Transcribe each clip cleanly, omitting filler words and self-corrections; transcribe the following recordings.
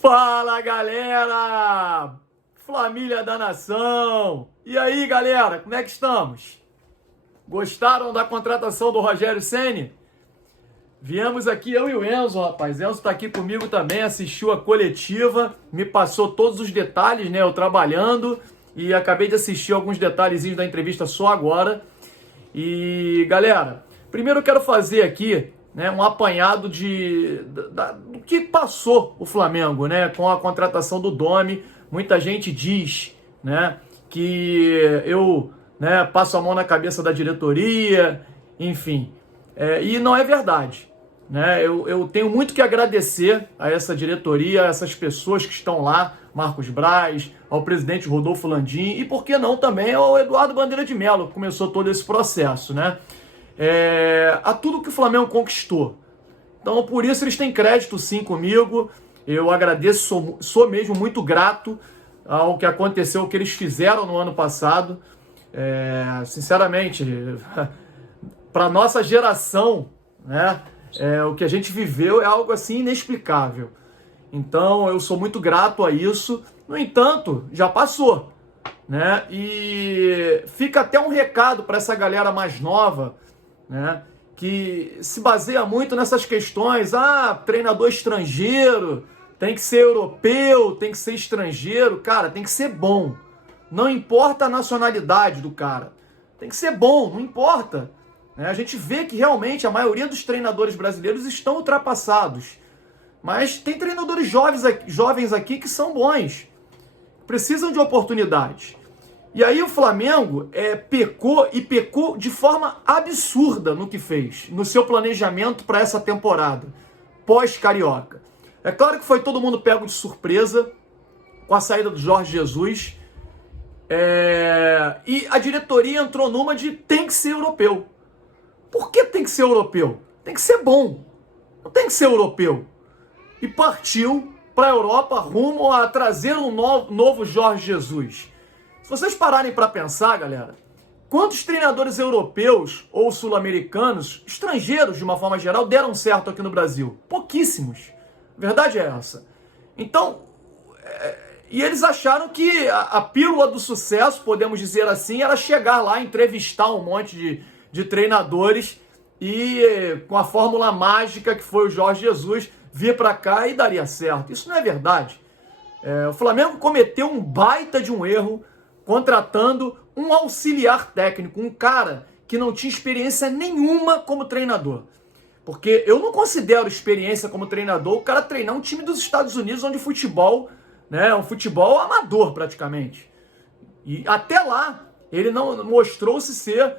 Fala, galera! Família da Nação! E aí, galera, como é que estamos? Gostaram da contratação do Rogério Ceni? Viemos aqui, eu e o Enzo, rapaz. Enzo tá aqui comigo também, assistiu a coletiva, me passou todos os detalhes, né? Eu trabalhando e acabei de assistir alguns detalhezinhos da entrevista só agora. E, galera, primeiro eu quero fazer aqui, né, um apanhado do que passou o Flamengo, né, com a contratação do Domi. Muita gente diz, né, que eu, né, passo a mão na cabeça da diretoria, enfim. E não é verdade, né? Eu tenho muito que agradecer a essa diretoria, a essas pessoas que estão lá, Marcos Braz, ao presidente Rodolfo Landim e, por que não, também ao Eduardo Bandeira de Mello, que começou todo esse processo, né? A tudo que o Flamengo conquistou. Então, por isso, eles têm crédito, sim, comigo. Eu agradeço, sou mesmo muito grato ao que aconteceu, o que eles fizeram no ano passado. Sinceramente, para nossa geração, né, o que a gente viveu é algo assim inexplicável. Então, eu sou muito grato a isso. No entanto, já passou, né? E fica até um recado para essa galera mais nova, né, que se baseia muito nessas questões. Treinador estrangeiro, tem que ser europeu, tem que ser estrangeiro. Cara, tem que ser bom. Não importa a nacionalidade do cara. Tem que ser bom, não importa. A gente vê que realmente a maioria dos treinadores brasileiros estão ultrapassados. Mas tem treinadores jovens aqui que são bons. Precisam de oportunidades. E aí o Flamengo pecou de forma absurda no que fez, no seu planejamento para essa temporada, pós-Carioca. É claro que foi todo mundo pego de surpresa com a saída do Jorge Jesus. E a diretoria entrou numa de tem que ser europeu. Por que tem que ser europeu? Tem que ser bom. Não tem que ser europeu. E partiu para a Europa rumo a trazer um novo Jorge Jesus. Se vocês pararem para pensar, galera, quantos treinadores europeus ou sul-americanos, estrangeiros de uma forma geral, deram certo aqui no Brasil? Pouquíssimos. A verdade é essa. Então, e eles acharam que a pílula do sucesso, podemos dizer assim, era chegar lá, entrevistar um monte de treinadores e com a fórmula mágica que foi o Jorge Jesus, vir para cá e daria certo. Isso não é verdade. O Flamengo cometeu um baita de um erro contratando um auxiliar técnico, um cara que não tinha experiência nenhuma como treinador. Porque eu não considero experiência como treinador o cara treinar um time dos Estados Unidos, onde o futebol, né, é um futebol amador praticamente. E até lá ele não mostrou-se ser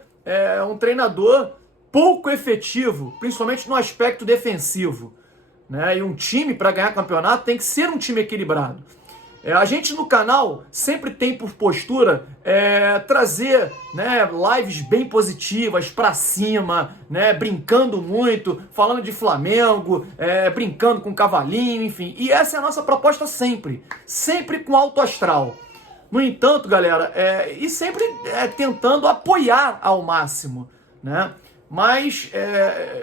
um treinador pouco efetivo, principalmente no aspecto defensivo, né? E um time, para ganhar campeonato, tem que ser um time equilibrado. A gente no canal sempre tem por postura trazer, né, lives bem positivas, pra cima, né, brincando muito, falando de Flamengo, brincando com cavalinho, enfim. E essa é a nossa proposta sempre. Sempre com alto astral. No entanto, galera, e sempre tentando apoiar ao máximo, né? Mas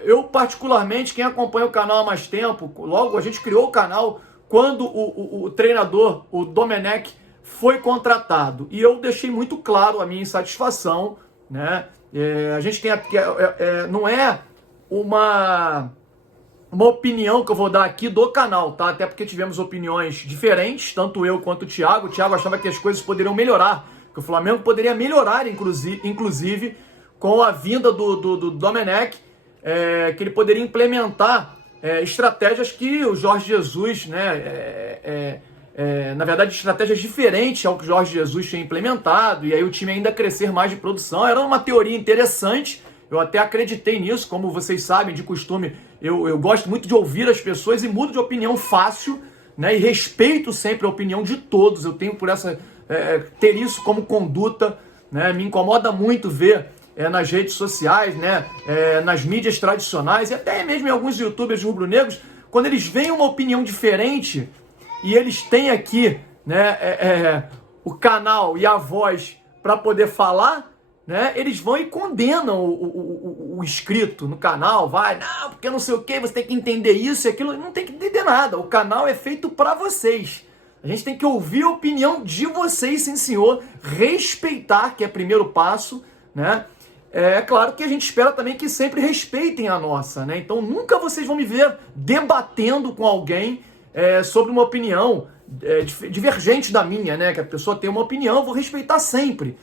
eu particularmente, quem acompanha o canal há mais tempo, logo a gente criou o canal quando o treinador, o Domenech, foi contratado. E eu deixei muito claro a minha insatisfação, né? A gente tem não é uma opinião que eu vou dar aqui do canal, tá? Até porque tivemos opiniões diferentes, tanto eu quanto o Thiago. O Thiago achava que as coisas poderiam melhorar, que o Flamengo poderia melhorar, inclusive com a vinda do Domenech, que ele poderia implementar estratégias que o Jorge Jesus, né, na verdade, estratégias diferentes ao que o Jorge Jesus tinha implementado, e aí o time ainda crescer mais de produção. Era uma teoria interessante, eu até acreditei nisso, como vocês sabem, de costume, eu gosto muito de ouvir as pessoas e mudo de opinião fácil, né, e respeito sempre a opinião de todos. Eu tenho por ter isso como conduta, né, me incomoda muito ver nas redes sociais, né, nas mídias tradicionais e até mesmo em alguns youtubers rubro-negros, quando eles veem uma opinião diferente e eles têm aqui, né, o canal e a voz para poder falar, né, eles vão e condenam o inscrito no canal, não, porque não sei o que, você tem que entender isso e aquilo, não tem que entender nada, o canal é feito para vocês, a gente tem que ouvir a opinião de vocês, sim senhor, respeitar, que é primeiro passo, né, é claro que a gente espera também que sempre respeitem a nossa, né, então nunca vocês vão me ver debatendo com alguém sobre uma opinião divergente da minha, né, que a pessoa tem uma opinião, eu vou respeitar sempre,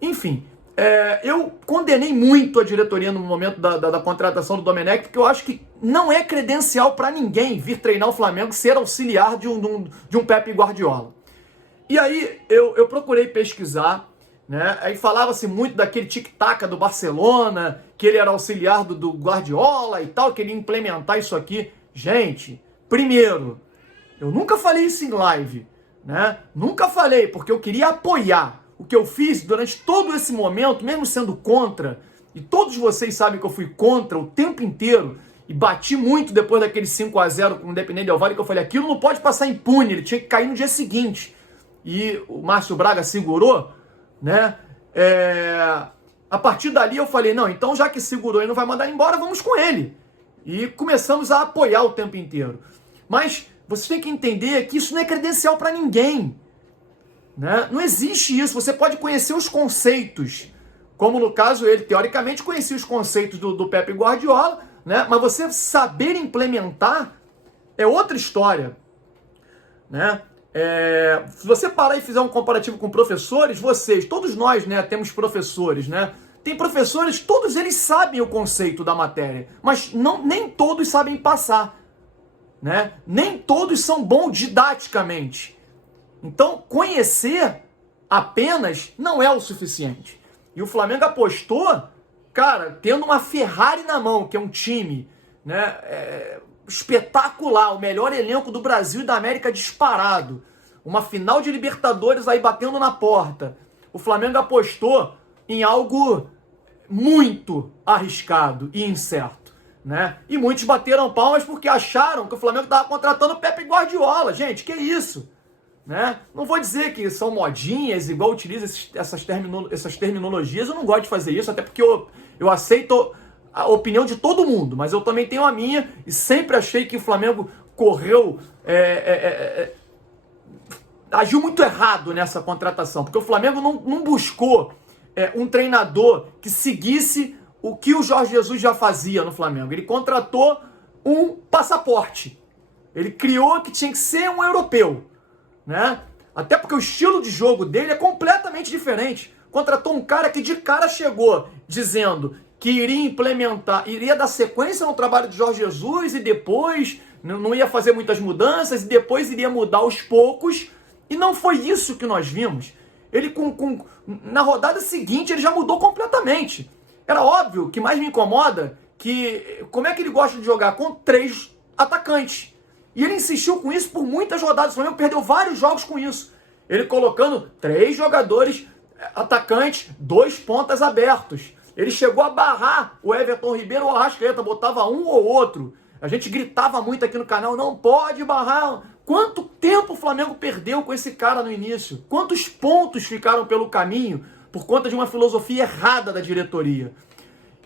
enfim. Eu condenei muito a diretoria no momento da contratação do Domenech, porque eu acho que não é credencial para ninguém vir treinar o Flamengo, ser auxiliar de um Pepe Guardiola. E aí eu procurei pesquisar, né? Aí falava-se muito daquele tic-tac do Barcelona, que ele era auxiliar do Guardiola e tal, que ele ia implementar isso aqui. Gente, primeiro, eu nunca falei isso em live, né? Nunca falei, porque eu queria apoiar. O que eu fiz durante todo esse momento, mesmo sendo contra, e todos vocês sabem que eu fui contra o tempo inteiro, e bati muito depois daquele 5-0 com o Independente Del Valle, que eu falei, aquilo não pode passar impune, ele tinha que cair no dia seguinte. E o Márcio Braga segurou, né? A partir dali eu falei, não, então já que segurou e não vai mandar embora, vamos com ele. E começamos a apoiar o tempo inteiro. Mas vocês têm que entender que isso não é credencial para ninguém. Né? Não existe isso, você pode conhecer os conceitos, como no caso ele teoricamente conhecia os conceitos do Pepe Guardiola, né? Mas você saber implementar é outra história, né? Se você parar e fizer um comparativo com professores, todos nós, né, temos professores, né? Tem professores, todos eles sabem o conceito da matéria, mas nem todos sabem passar, né? Nem todos são bons didaticamente. Então, conhecer apenas não é o suficiente. E o Flamengo apostou, cara, tendo uma Ferrari na mão, que é um time, né, espetacular, o melhor elenco do Brasil e da América disparado. Uma final de Libertadores aí batendo na porta. O Flamengo apostou em algo muito arriscado e incerto, né? E muitos bateram palmas porque acharam que o Flamengo estava contratando o Pepe Guardiola. Gente, que isso? Né? Não vou dizer que são modinhas, igual utiliza essas terminologias, eu não gosto de fazer isso, até porque eu aceito a opinião de todo mundo, mas eu também tenho a minha, e sempre achei que o Flamengo agiu muito errado nessa contratação, porque o Flamengo não buscou um treinador que seguisse o que o Jorge Jesus já fazia no Flamengo. Ele contratou um passaporte, ele criou que tinha que ser um europeu, né? Até porque o estilo de jogo dele é completamente diferente. Contratou um cara que de cara chegou dizendo que iria implementar, iria dar sequência no trabalho de Jorge Jesus e depois não ia fazer muitas mudanças e depois iria mudar aos poucos. E não foi isso que nós vimos. Ele na rodada seguinte ele já mudou completamente. Era óbvio, o que mais me incomoda que como é que ele gosta de jogar com 3 atacantes. E ele insistiu com isso por muitas rodadas. O Flamengo perdeu vários jogos com isso. Ele colocando 3 jogadores atacantes, 2 pontas abertos. Ele chegou a barrar o Everton Ribeiro ou o Arrascaeta, botava um ou outro. A gente gritava muito aqui no canal, não pode barrar. Quanto tempo o Flamengo perdeu com esse cara no início? Quantos pontos ficaram pelo caminho por conta de uma filosofia errada da diretoria?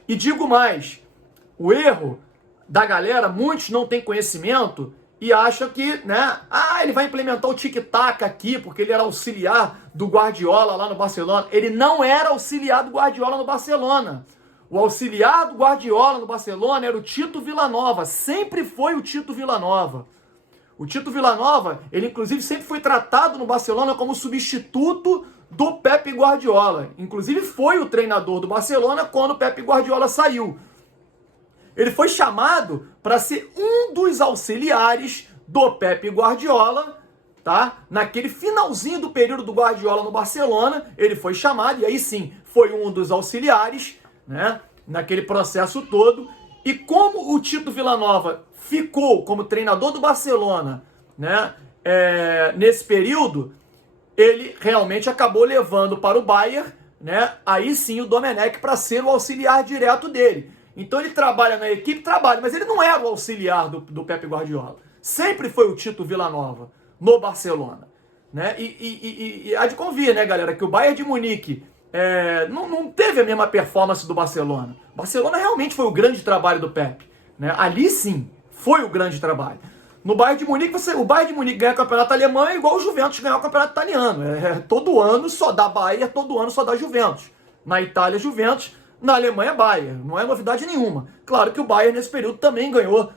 E digo mais, o erro da galera, muitos não têm conhecimento e acham que, né, ele vai implementar o tic-tac aqui, porque ele era auxiliar do Guardiola lá no Barcelona. Ele não era auxiliar do Guardiola no Barcelona. O auxiliar do Guardiola no Barcelona era o Tito Vilanova, sempre foi o Tito Vilanova. O Tito Vilanova, ele inclusive sempre foi tratado no Barcelona como substituto do Pepe Guardiola. Inclusive foi o treinador do Barcelona quando o Pepe Guardiola saiu. Ele foi chamado para ser um dos auxiliares do Pepe Guardiola, tá? Naquele finalzinho do período do Guardiola no Barcelona, ele foi chamado, e aí sim, foi um dos auxiliares, né? Naquele processo todo. E como o Tito Vilanova ficou como treinador do Barcelona, né? Nesse período, ele realmente acabou levando para o Bayern, né? Aí sim o Domenech para ser o auxiliar direto dele. Então ele trabalha na equipe, mas ele não era o auxiliar do Pepe Guardiola. Sempre foi o Tito Vilanova no Barcelona, né? E há de convir, né, galera, que o Bayern de Munique não teve a mesma performance do Barcelona. O Barcelona realmente foi o grande trabalho do Pepe, né? Ali sim, foi o grande trabalho. No Bayern de Munique, o Bayern de Munique ganha o campeonato alemão é igual o Juventus ganhar o campeonato italiano. Todo ano só dá Bayern, todo ano só dá Juventus. Na Itália, Juventus, na Alemanha, Bayern. Não é novidade nenhuma. Claro que o Bayern nesse período também ganhou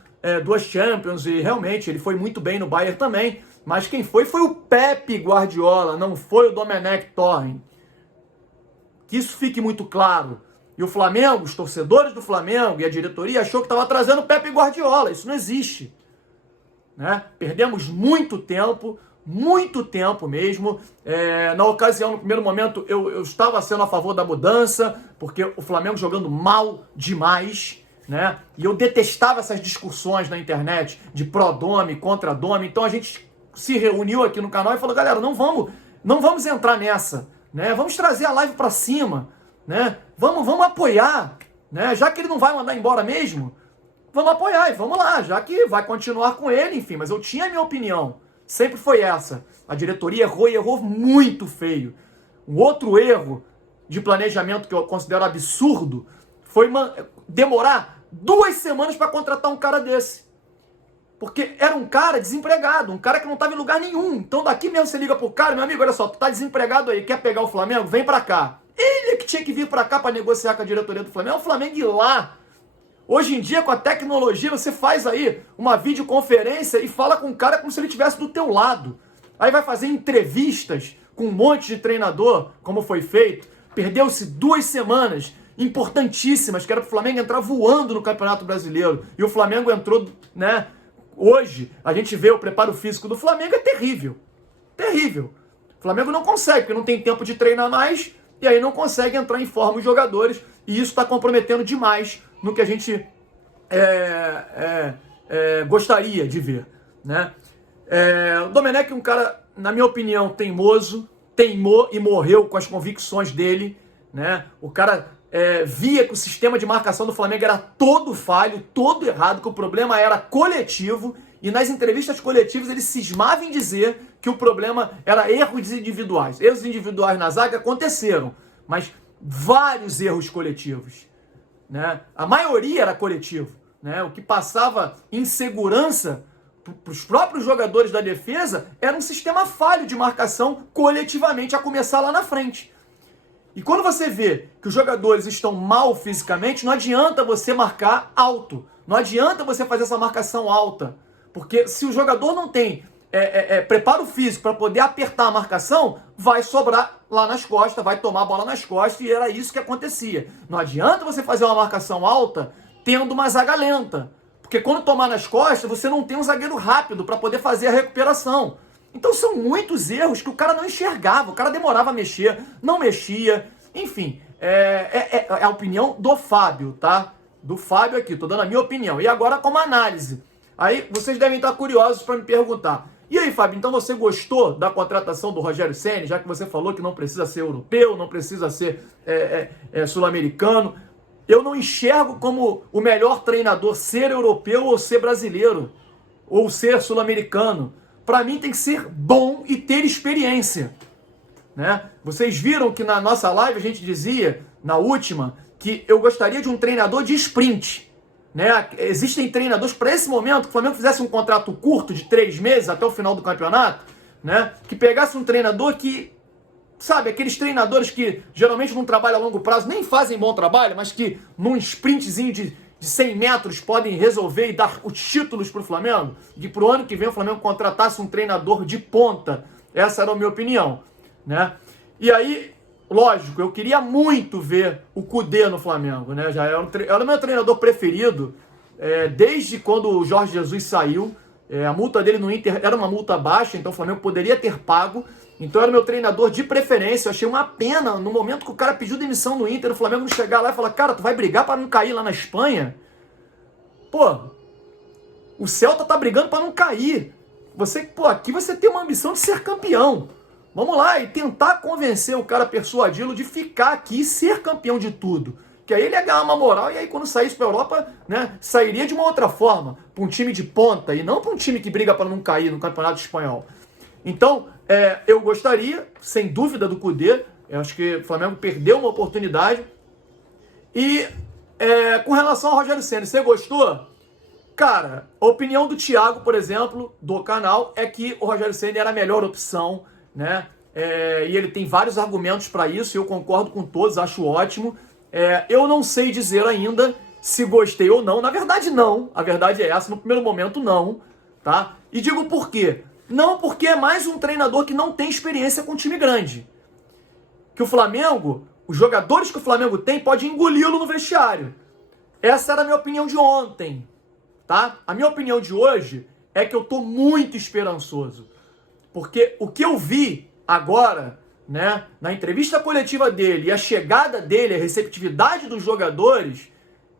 2 Champions e realmente ele foi muito bem no Bayern também. Mas quem foi o Pepe Guardiola, não foi o Domenech Torren. Que isso fique muito claro. E o Flamengo, os torcedores do Flamengo e a diretoria achou que estava trazendo o Pepe Guardiola. Isso não existe. Né? Perdemos muito tempo mesmo. Na ocasião, no primeiro momento, eu estava sendo a favor da mudança, porque o Flamengo jogando mal demais, né? E eu detestava essas discussões na internet de pró-Dome, contra Dome. Então a gente se reuniu aqui no canal e falou, galera, não vamos entrar nessa, né? Vamos trazer a live para cima, né? Vamos apoiar, né? Já que ele não vai mandar embora mesmo, vamos apoiar e vamos lá, já que vai continuar com ele, enfim. Mas eu tinha a minha opinião, sempre foi essa. A diretoria errou e errou muito feio. Um outro erro de planejamento que eu considero absurdo foi demorar 2 semanas para contratar um cara desse. Porque era um cara desempregado, um cara que não estava em lugar nenhum. Então daqui mesmo você liga pro cara, meu amigo, olha só, tu tá desempregado aí, quer pegar o Flamengo? Vem pra cá. Ele é que tinha que vir pra cá para negociar com a diretoria do Flamengo. É o Flamengo ir lá. Hoje em dia, com a tecnologia, você faz aí uma videoconferência e fala com o cara como se ele estivesse do teu lado. Aí vai fazer entrevistas com um monte de treinador, como foi feito. Perdeu-se 2 semanas importantíssimas, que era pro Flamengo entrar voando no Campeonato Brasileiro. E o Flamengo entrou, né? Hoje, a gente vê o preparo físico do Flamengo, é terrível. Terrível. O Flamengo não consegue, porque não tem tempo de treinar mais, e aí não consegue entrar em forma os jogadores, e isso está comprometendo demais no que a gente gostaria de ver, né? O Domenech é um cara, na minha opinião, teimoso, teimou e morreu com as convicções dele, né? O cara via que o sistema de marcação do Flamengo era todo falho, todo errado, que o problema era coletivo, e nas entrevistas coletivas ele cismava em dizer que o problema era erros individuais. Erros individuais na zaga aconteceram, mas vários erros coletivos, né? A maioria era coletivo, né? O que passava insegurança para os próprios jogadores da defesa era um sistema falho de marcação coletivamente, a começar lá na frente. E quando você vê que os jogadores estão mal fisicamente, não adianta você marcar alto. Não adianta você fazer essa marcação alta. Porque se o jogador não tem preparo físico para poder apertar a marcação, vai sobrar lá nas costas, vai tomar a bola nas costas, e era isso que acontecia. Não adianta você fazer uma marcação alta tendo uma zaga lenta. Porque quando tomar nas costas, você não tem um zagueiro rápido para poder fazer a recuperação. Então são muitos erros que o cara não enxergava, o cara demorava a mexer, não mexia, enfim, é a opinião do Fábio, tá? Do Fábio aqui, tô dando a minha opinião. E agora como análise. Aí vocês devem estar curiosos para me perguntar, e aí, Fábio, então você gostou da contratação do Rogério Ceni, já que você falou que não precisa ser europeu, não precisa ser sul-americano? Eu não enxergo como o melhor treinador ser europeu ou ser brasileiro, ou ser sul-americano. Para mim tem que ser bom e ter experiência, né? Vocês viram que na nossa live a gente dizia, na última, que eu gostaria de um treinador de sprint, né? Existem treinadores, para esse momento, que o Flamengo fizesse um contrato curto de 3 meses até o final do campeonato, né? Que pegasse um treinador que, sabe, aqueles treinadores que geralmente não trabalham a longo prazo, nem fazem bom trabalho, mas que num sprintzinho de 100 metros podem resolver e dar os títulos para o Flamengo, que para o ano que vem o Flamengo contratasse um treinador de ponta. Essa era a minha opinião, né? E aí, lógico, eu queria muito ver o Kudê no Flamengo, né? Já era o meu treinador preferido desde quando o Jorge Jesus saiu. A multa dele no Inter era uma multa baixa, então o Flamengo poderia ter pago. Então era meu treinador de preferência. Eu achei uma pena, no momento que o cara pediu demissão no Inter, o Flamengo não chegar lá e falar, cara, tu vai brigar para não cair lá na Espanha? Pô, o Celta tá brigando para não cair. Aqui você tem uma ambição de ser campeão. Vamos lá e tentar convencer o cara, persuadi-lo de ficar aqui e ser campeão de tudo. Que aí ele ia ganhar uma moral e aí quando saísse para a Europa, né, sairia de uma outra forma, para um time de ponta e não para um time que briga para não cair no Campeonato Espanhol. Então, eu gostaria, sem dúvida, do Kudê. Eu acho que o Flamengo perdeu uma oportunidade. E com relação ao Rogério Ceni, você gostou? Cara, a opinião do Thiago, por exemplo, do canal, é que o Rogério Ceni era a melhor opção, né? E ele tem vários argumentos para isso, e eu concordo com todos, acho ótimo. Eu não sei dizer ainda se gostei ou não. Na verdade, não. A verdade é essa. No primeiro momento, não. Tá? E digo por quê. Não porque é mais um treinador que não tem experiência com time grande. Que o Flamengo, os jogadores que o Flamengo tem, pode engoli-lo no vestiário. Essa era a minha opinião de ontem. Tá? A minha opinião de hoje é que eu tô muito esperançoso. Porque o que eu vi agora, né, na entrevista coletiva dele, e a chegada dele, a receptividade dos jogadores,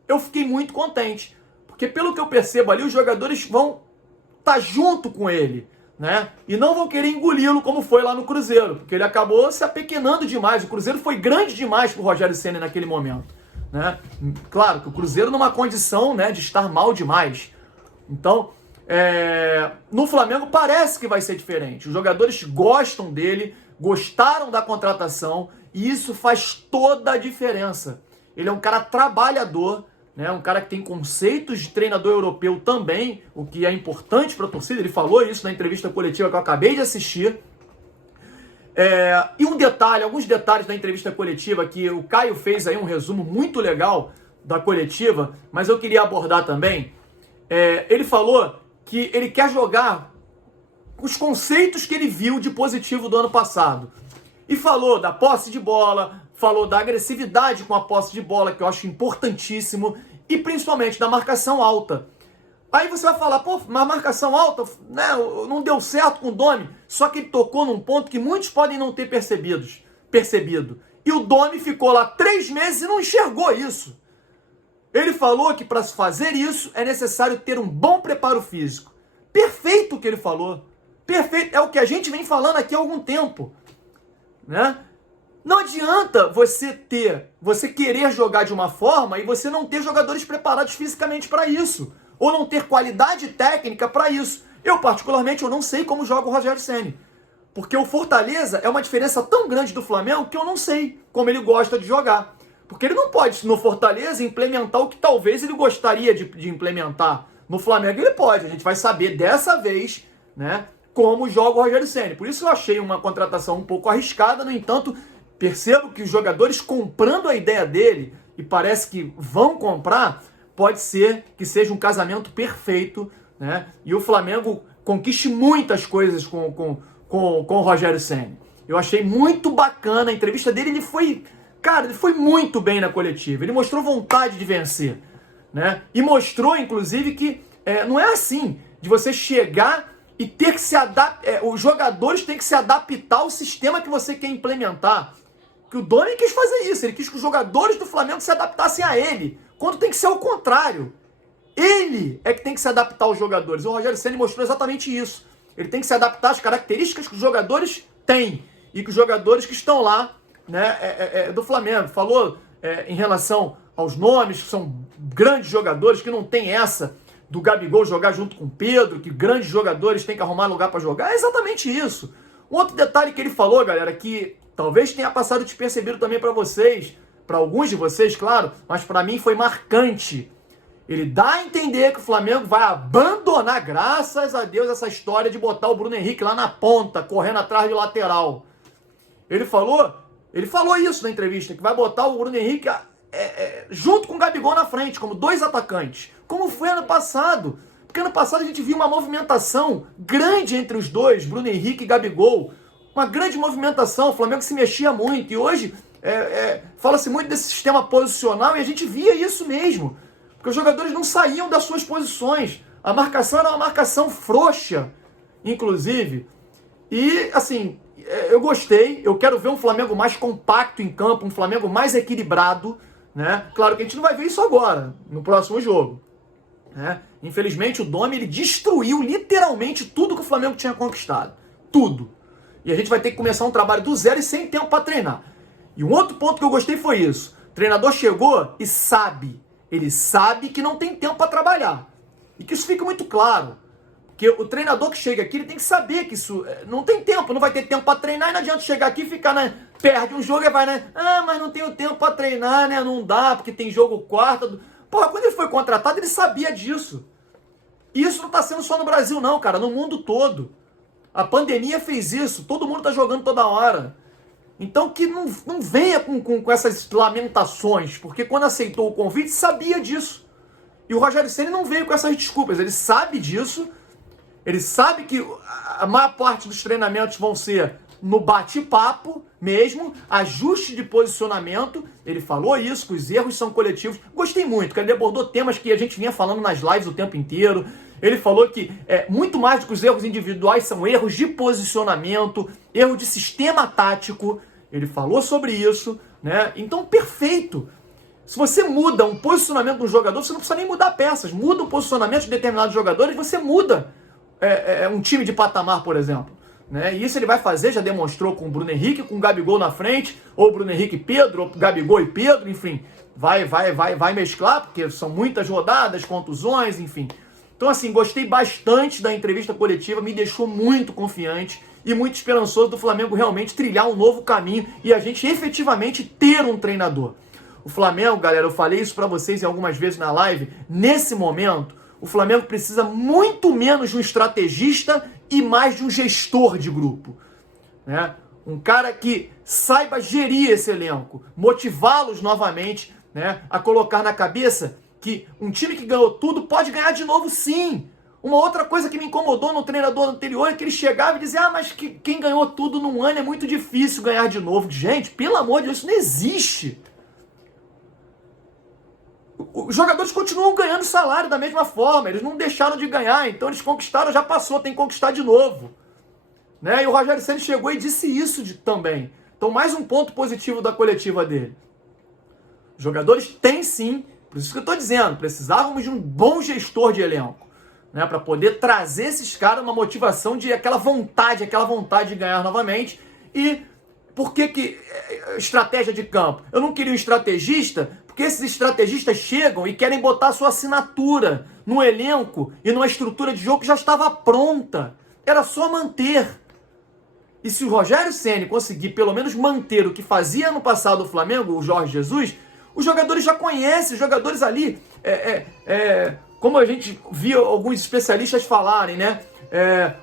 eu fiquei muito contente. Porque pelo que eu percebo ali, os jogadores vão estar junto com ele, né? E não vão querer engoli-lo como foi lá no Cruzeiro, porque ele acabou se apequenando demais. O Cruzeiro foi grande demais pro Rogério Ceni naquele momento, né? Claro que o Cruzeiro numa condição, né, de estar mal demais. Então, no Flamengo parece que vai ser diferente. Os jogadores gostam dele, gostaram da contratação, e isso faz toda a diferença. Ele é um cara trabalhador, né? Um cara que tem conceitos de treinador europeu também, o que é importante para a torcida. Ele falou isso na entrevista coletiva que eu acabei de assistir. E alguns detalhes da entrevista coletiva, que o Caio fez aí um resumo muito legal da coletiva, mas eu queria abordar também. Ele falou que ele quer jogar os conceitos que ele viu de positivo do ano passado. E falou da posse de bola, falou da agressividade com a posse de bola, que eu acho importantíssimo, e principalmente da marcação alta. Aí você vai falar, pô, mas marcação alta, né, não deu certo com o Domi. Só que ele tocou num ponto que muitos podem não ter percebido. E o Domi ficou lá 3 meses e não enxergou isso. Ele falou que para se fazer isso é necessário ter um bom preparo físico. Perfeito o que ele falou. Perfeito. É o que a gente vem falando aqui há algum tempo, né? Não adianta você querer jogar de uma forma e você não ter jogadores preparados fisicamente para isso. Ou não ter qualidade técnica para isso. Eu, particularmente, eu não sei como joga o Rogério Ceni. Porque o Fortaleza é uma diferença tão grande do Flamengo que eu não sei como ele gosta de jogar. Porque ele não pode, no Fortaleza, implementar o que talvez ele gostaria de implementar. No Flamengo ele pode. A gente vai saber dessa vez, né, como joga o Rogério Ceni. Por isso eu achei uma contratação um pouco arriscada. No entanto, percebo que os jogadores comprando a ideia dele, e parece que vão comprar, pode ser que seja um casamento perfeito, né? E o Flamengo conquiste muitas coisas com o Rogério Ceni. Eu achei muito bacana a entrevista dele. Ele foi muito bem na coletiva. Ele mostrou vontade de vencer, né? E mostrou, inclusive, que não é assim, de você chegar e ter que se adaptar. Os jogadores têm que se adaptar ao sistema que você quer implementar. Que o Domi quis fazer isso. Ele quis que os jogadores do Flamengo se adaptassem a ele, quando tem que ser o contrário. Ele é que tem que se adaptar aos jogadores. O Rogério Ceni mostrou exatamente isso. Ele tem que se adaptar às características que os jogadores têm e que os jogadores que estão lá, né, do Flamengo. Falou em relação aos nomes, que são grandes jogadores, que não tem essa do Gabigol jogar junto com o Pedro, que grandes jogadores têm que arrumar lugar para jogar. É exatamente isso. Um outro detalhe que ele falou, galera, que talvez tenha passado despercebido também para vocês, para alguns de vocês, claro, mas para mim foi marcante. Ele dá a entender que o Flamengo vai abandonar, graças a Deus, essa história de botar o Bruno Henrique lá na ponta, correndo atrás de lateral. Ele falou isso na entrevista, que vai botar o Bruno Henrique junto com o Gabigol na frente, como 2 atacantes, como foi ano passado. Porque ano passado a gente viu uma movimentação grande entre os dois, Bruno Henrique e Gabigol. Uma grande movimentação, o Flamengo se mexia muito. E hoje fala-se muito desse sistema posicional e a gente via isso mesmo. Porque os jogadores não saíam das suas posições. A marcação era uma marcação frouxa, inclusive. E, assim, eu gostei. Eu quero ver um Flamengo mais compacto em campo, um Flamengo mais equilibrado, né? Claro que a gente não vai ver isso agora, no próximo jogo, né? Infelizmente, o Domi, ele destruiu literalmente tudo que o Flamengo tinha conquistado. Tudo. E a gente vai ter que começar um trabalho do zero e sem tempo para treinar. E um outro ponto que eu gostei foi isso. O treinador chegou e sabe. Ele sabe que não tem tempo para trabalhar. E que isso fica muito claro. Porque o treinador que chega aqui, ele tem que saber que isso não tem tempo, não vai ter tempo para treinar, e não adianta chegar aqui e ficar, né, perde um jogo e vai, né, mas não tenho tempo para treinar, né, não dá, porque tem jogo quarta. Porra, quando ele foi contratado, ele sabia disso. E isso não tá sendo só no Brasil não, cara, no mundo todo. A pandemia fez isso, todo mundo tá jogando toda hora. Então que não venha com essas lamentações, porque quando aceitou o convite, sabia disso. E o Rogério Ceni não veio com essas desculpas, ele sabe disso, ele sabe que a maior parte dos treinamentos vão ser no bate-papo mesmo, ajuste de posicionamento, ele falou isso, que os erros são coletivos. Gostei muito, que ele abordou temas que a gente vinha falando nas lives o tempo inteiro. Ele falou que muito mais do que os erros individuais são erros de posicionamento, erro de sistema tático. Ele falou sobre isso, né? Então, perfeito. Se você muda um posicionamento de um jogador, você não precisa nem mudar peças. Muda o posicionamento de determinados jogadores, você muda um time de patamar, por exemplo. Né? E isso ele vai fazer, já demonstrou com o Bruno Henrique, com o Gabigol na frente, ou Bruno Henrique e Pedro, ou Gabigol e Pedro, enfim. Vai mesclar, porque são muitas rodadas, contusões, enfim. Então, assim, gostei bastante da entrevista coletiva, me deixou muito confiante e muito esperançoso do Flamengo realmente trilhar um novo caminho e a gente efetivamente ter um treinador. O Flamengo, galera, eu falei isso pra vocês algumas vezes na live, nesse momento, o Flamengo precisa muito menos de um estrategista e mais de um gestor de grupo. Né? Um cara que saiba gerir esse elenco, motivá-los novamente, né, a colocar na cabeça que um time que ganhou tudo pode ganhar de novo sim. Uma outra coisa que me incomodou no treinador anterior é que ele chegava e dizia, mas quem ganhou tudo num ano é muito difícil ganhar de novo. Gente, pelo amor de Deus, isso não existe. Os jogadores continuam ganhando salário da mesma forma, eles não deixaram de ganhar, então eles conquistaram, já passou, tem que conquistar de novo. Né? E o Rogério Ceni chegou e disse isso também. Então mais um ponto positivo da coletiva dele. Os jogadores têm sim, por isso que eu estou dizendo, precisávamos de um bom gestor de elenco, né, para poder trazer esses caras uma motivação de aquela vontade de ganhar novamente. E por que estratégia de campo? Eu não queria um estrategista, porque esses estrategistas chegam e querem botar sua assinatura no elenco e numa estrutura de jogo que já estava pronta. Era só manter. E se o Rogério Ceni conseguir pelo menos manter o que fazia no passado o Flamengo, o Jorge Jesus, os jogadores já conhecem, os jogadores ali, como a gente viu alguns especialistas falarem, né?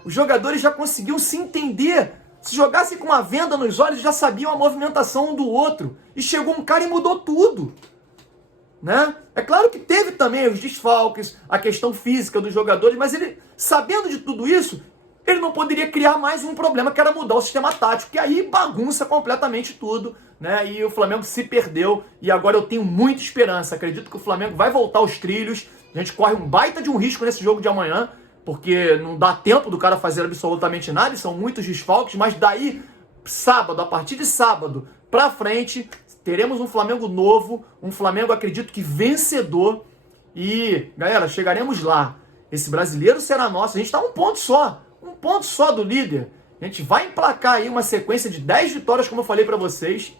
Os jogadores já conseguiam se entender. Se jogassem com uma venda nos olhos, já sabiam a movimentação um do outro. E chegou um cara e mudou tudo. Né? É claro que teve também os desfalques, a questão física dos jogadores, mas ele, sabendo de tudo isso, ele não poderia criar mais um problema, que era mudar o sistema tático, que aí bagunça completamente tudo, né? E o Flamengo se perdeu, e agora eu tenho muita esperança. Acredito que o Flamengo vai voltar aos trilhos. A gente corre um baita de um risco nesse jogo de amanhã, porque não dá tempo do cara fazer absolutamente nada, e são muitos desfalques, mas daí, sábado, a partir de sábado pra frente, teremos um Flamengo novo, um Flamengo, acredito que vencedor, e, galera, chegaremos lá. Esse brasileiro será nosso, a gente tá um ponto só do líder. A gente vai emplacar aí uma sequência de 10 vitórias, como eu falei pra vocês.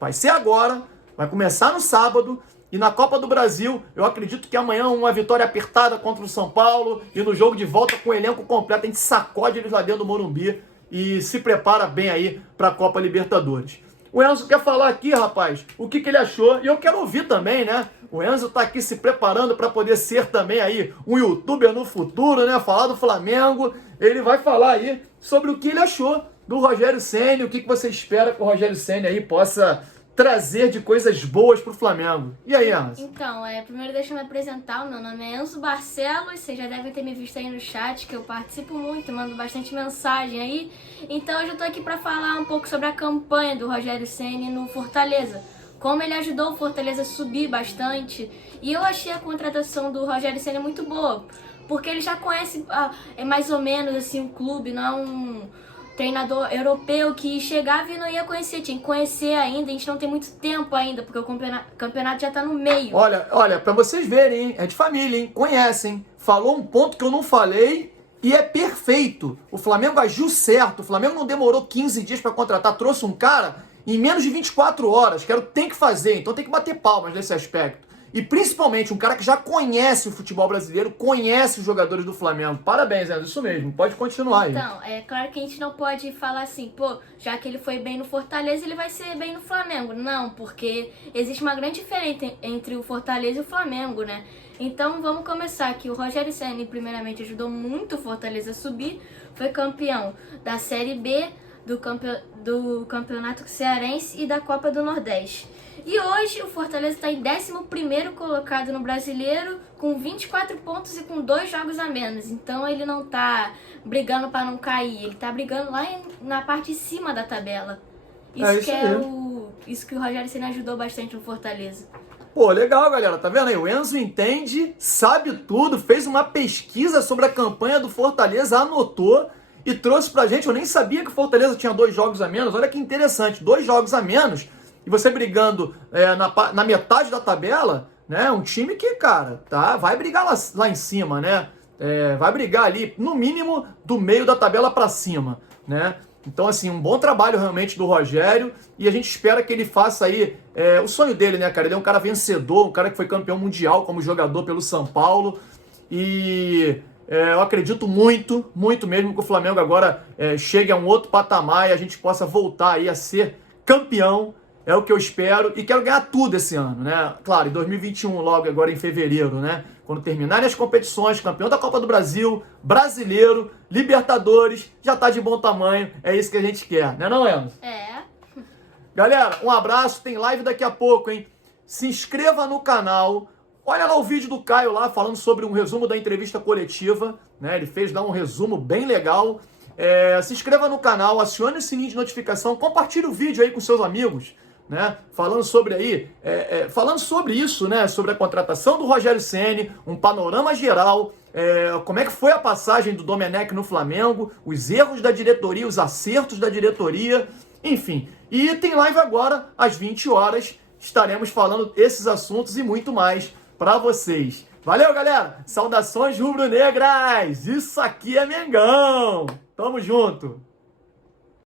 Vai ser agora, vai começar no sábado. E na Copa do Brasil, eu acredito que amanhã uma vitória apertada contra o São Paulo. E no jogo de volta com o elenco completo, a gente sacode eles lá dentro do Morumbi. E se prepara bem aí pra Copa Libertadores. O Enzo quer falar aqui, rapaz, o que ele achou. E eu quero ouvir também, né? O Enzo tá aqui se preparando para poder ser também aí um youtuber no futuro, né? Falar do Flamengo. Ele vai falar aí sobre o que ele achou do Rogério Ceni, o que você espera que o Rogério Ceni aí possa trazer de coisas boas pro Flamengo. E aí, Enzo? Então, primeiro deixa eu me apresentar. O meu nome é Enzo Barcelos. Vocês já devem ter me visto aí no chat, que eu participo muito, mando bastante mensagem aí. Então, hoje eu tô aqui para falar um pouco sobre a campanha do Rogério Ceni no Fortaleza. Como ele ajudou o Fortaleza a subir bastante. E eu achei a contratação do Rogério Ceni muito boa, porque ele já conhece mais ou menos assim o clube, não é um treinador europeu que chegava e não ia conhecer, tinha que conhecer ainda, a gente não tem muito tempo ainda, porque o campeonato já tá no meio. Olha, pra vocês verem, hein? É de família, hein? Conhecem. Falou um ponto que eu não falei e é perfeito. O Flamengo agiu certo, o Flamengo não demorou 15 dias pra contratar, trouxe um cara em menos de 24 horas, que era o que tem que fazer, então tem que bater palmas nesse aspecto. e principalmente um cara que já conhece o futebol brasileiro, conhece os jogadores do Flamengo. Parabéns, Enzo, isso mesmo, pode continuar aí. Então, é claro que a gente não pode falar assim, pô, já que ele foi bem no Fortaleza, ele vai ser bem no Flamengo. Não, porque existe uma grande diferença entre o Fortaleza e o Flamengo, né? Então vamos começar aqui. O Rogério Ceni primeiramente ajudou muito o Fortaleza a subir, foi campeão da Série B, do Campeonato Cearense e da Copa do Nordeste. E hoje o Fortaleza está em 11º colocado no Brasileiro, com 24 pontos e com 2 jogos a menos. Então ele não está brigando para não cair, ele está brigando lá na parte de cima da tabela. Isso que o Rogério Ceni ajudou bastante no Fortaleza. Pô, legal, galera, tá vendo aí? O Enzo entende, sabe tudo, fez uma pesquisa sobre a campanha do Fortaleza, anotou e trouxe pra gente. Eu nem sabia que o Fortaleza tinha 2 jogos a menos. Olha que interessante, 2 jogos a menos e você brigando na metade da tabela, né? Um time que, cara, vai brigar lá em cima, né? Vai brigar ali, no mínimo, do meio da tabela pra cima, né? Então, assim, um bom trabalho realmente do Rogério e a gente espera que ele faça aí o sonho dele, né, cara? Ele é um cara vencedor, um cara que foi campeão mundial como jogador pelo São Paulo e eu acredito muito, muito mesmo que o Flamengo agora chegue a um outro patamar e a gente possa voltar aí a ser campeão. É o que eu espero e quero ganhar tudo esse ano, né? Claro, em 2021, logo agora em fevereiro, né? Quando terminarem as competições, campeão da Copa do Brasil, brasileiro, Libertadores, já tá de bom tamanho, é isso que a gente quer, né não, Enzo? Galera, um abraço, tem live daqui a pouco, hein? Se inscreva no canal, olha lá o vídeo do Caio lá, falando sobre um resumo da entrevista coletiva, né? Ele fez lá um resumo bem legal. Se inscreva no canal, acione o sininho de notificação, compartilhe o vídeo aí com seus amigos, né? Falando sobre isso, né? Sobre a contratação do Rogério Ceni, um panorama geral, como é que foi a passagem do Domenech no Flamengo, os erros da diretoria, os acertos da diretoria, enfim. E tem live agora, às 20 horas, estaremos falando esses assuntos e muito mais para vocês. Valeu, galera! Saudações rubro-negras! Isso aqui é Mengão! Tamo junto!